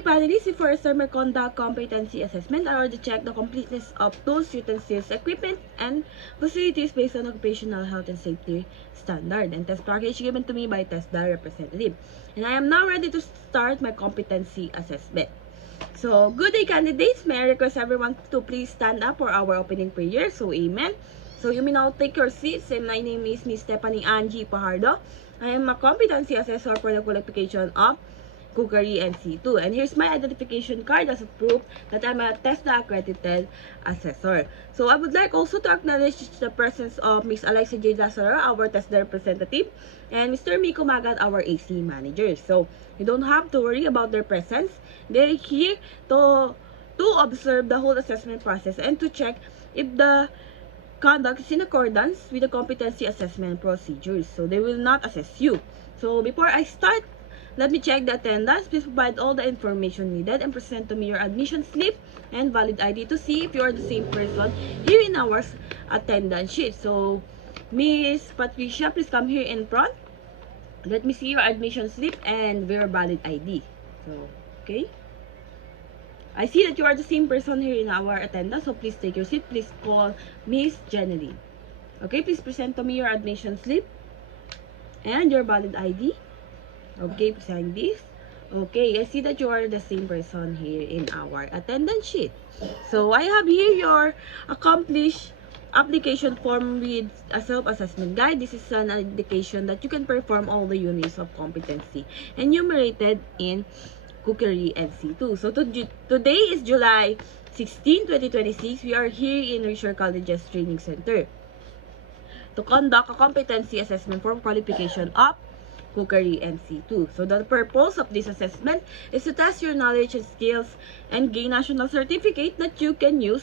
day, panelists, before I start my conduct competency assessment, I already check the completeness of tools, utensils, equipment, and facilities based on occupational health and safety standard and test package given to me by TESDA representative. And I am now ready to start my competency assessment. So, good day, candidates. May I request everyone to please stand up for our opening prayer. So, amen. So, you may now take your seats. And my name is Ms. Stephanie Angie Pajardo. I am a competency assessor for the qualification of Cookery NC2. And here's my identification card as a proof that I'm a TESDA accredited assessor. So I would like also to acknowledge the presence of Ms. Alexa J. Lazaro, our TESDA representative, and Mr. Miko Magat, our AC manager. So you don't have to worry about their presence. They're here to observe the whole assessment process and to check if the conduct is in accordance with the competency assessment procedures. So they will not assess you. So before I start, let me check the attendance. Please provide all the information needed and present to me your admission slip and valid ID to see if you are the same person here in our attendance sheet. So, Miss Patricia, please come here in front. Let me see your admission slip and your valid ID. So, okay. I see that you are the same person here in our attendance. So, please take your seat. Please call Miss Jeneline. Okay, please present to me your admission slip and your valid ID. Okay, present this. Okay, I see that you are the same person here in our attendance sheet. So, I have here your accomplished application form with a self-assessment guide. This is an indication that you can perform all the units of competency enumerated in Cookery NC2. So, today is July 16, 2026. We are here in Richard College's Training Center to conduct a competency assessment for qualification of Cookery NC2. So the purpose of this assessment is to test your knowledge and skills and gain national certificate that you can use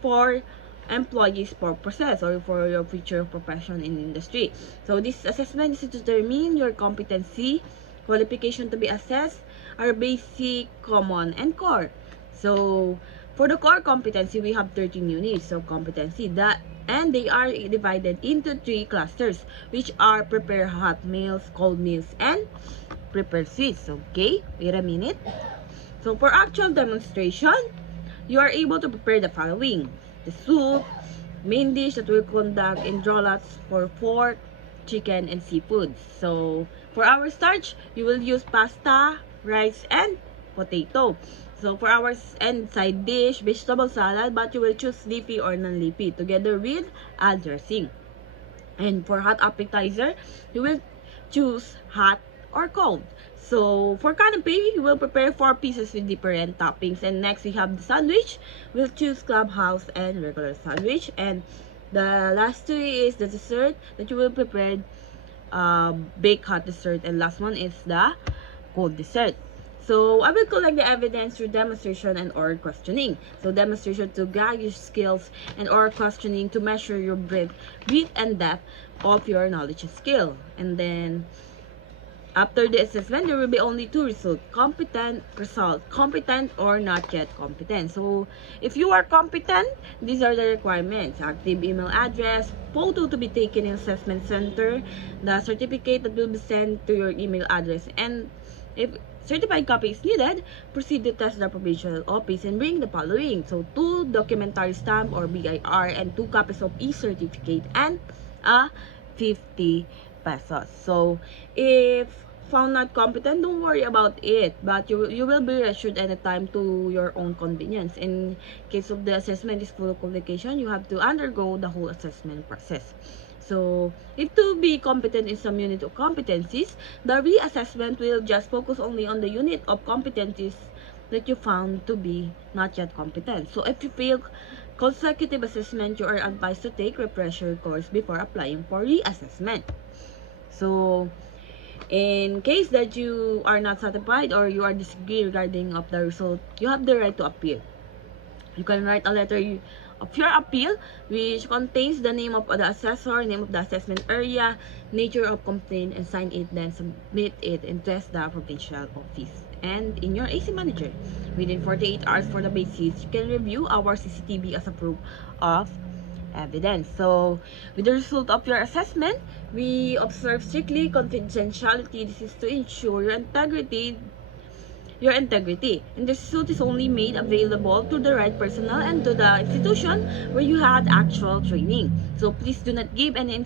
for employees purposes or for your future profession in industry. So this assessment is to determine your competency. Qualification to be assessed are basic, common, and core. So for the core competency, we have 13 units of competency and they are divided into 3 clusters, which are prepare hot meals, cold meals, and prepare sweets. Okay, wait a minute. So for actual demonstration, you are able to prepare the following: the soup, main dish that will conduct in drollots for pork, chicken, and seafood. So for our starch, you will use pasta, rice, and potato. So for our side dish, vegetable salad, but you will choose leafy or non-leafy together with a dressing. And for hot appetizer, you will choose hot or cold. So for canapé, you will prepare 4 pieces with different toppings. And next we have the sandwich. We'll choose clubhouse and regular sandwich. And the last 2 is the dessert that you will prepare baked hot dessert. And last one is the cold dessert. So, I will collect the evidence through demonstration and oral questioning. So, demonstration to gauge your skills and oral questioning to measure your breadth and depth of your knowledge and skill. And then, after the assessment, there will be only 2 results. Competent result. Competent or not yet competent. So, if you are competent, these are the requirements. Active email address, photo to be taken in assessment center, the certificate that will be sent to your email address, and if certified copy is needed, proceed to test the provincial office and bring the following. So, 2 documentary stamp or BIR and 2 copies of e-certificate and 50 pesos. So, if found not competent, don't worry about it. But you will be reassured anytime to your own convenience. In case of the assessment is full qualification, you have to undergo the whole assessment process. So, if to be competent in some unit of competencies, the reassessment will just focus only on the unit of competencies that you found to be not yet competent. So, if you fail consecutive assessment, you are advised to take refresher course before applying for reassessment. So, in case that you are not satisfied or you are disagree regarding of the result, you have the right to appeal. You can write a letter of your appeal, which contains the name of the assessor, name of the assessment area, nature of complaint, and sign it, then submit it in TESDA provincial office and in your AC manager. Within 48 hours for the basis, you can review our CCTV as a proof of evidence. So, with the result of your assessment, we observe strictly confidentiality. This is to ensure your integrity your integrity. And this suit is only made available to the right personnel and to the institution where you had actual training. So please do not give any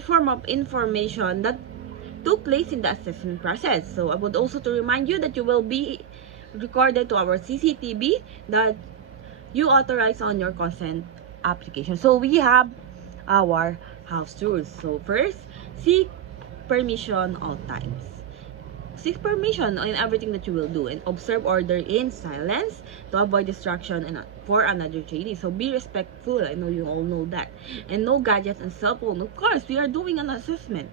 form of information that took place in the assessment process. So I would also to remind you that you will be recorded to our CCTV that you authorize on your consent application. So we have our house rules. So first, seek permission all times. Seek permission in everything that you will do and observe order in silence to avoid distraction and for another trainee. So be respectful. I know you all know that. And no gadgets and cell phone. Of course, we are doing an assessment.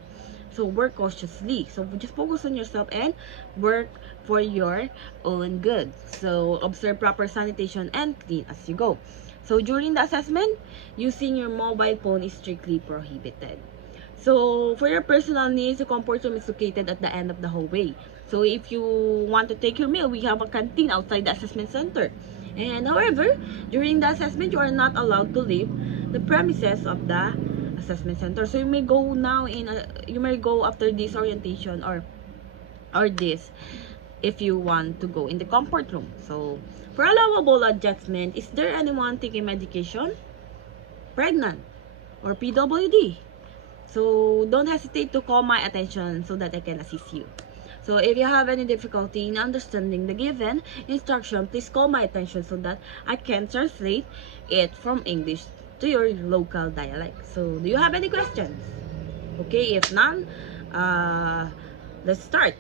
So work cautiously. So just focus on yourself and work for your own good. So observe proper sanitation and clean as you go. So during the assessment, using your mobile phone is strictly prohibited. So for your personal needs, the comfort room is located at the end of the hallway. So if you want to take your meal, we have a canteen outside the assessment center. And however, during the assessment, you are not allowed to leave the premises of the assessment center. So you may go now you may go after this orientation or this if you want to go in the comfort room. So for allowable adjustment, is there anyone taking medication, pregnant, or PWD? So don't hesitate to call my attention so that I can assist you. So if you have any difficulty in understanding the given instruction, please call my attention so that I can translate it from English to your local dialect. So do you have any questions? Okay, if none, let's start.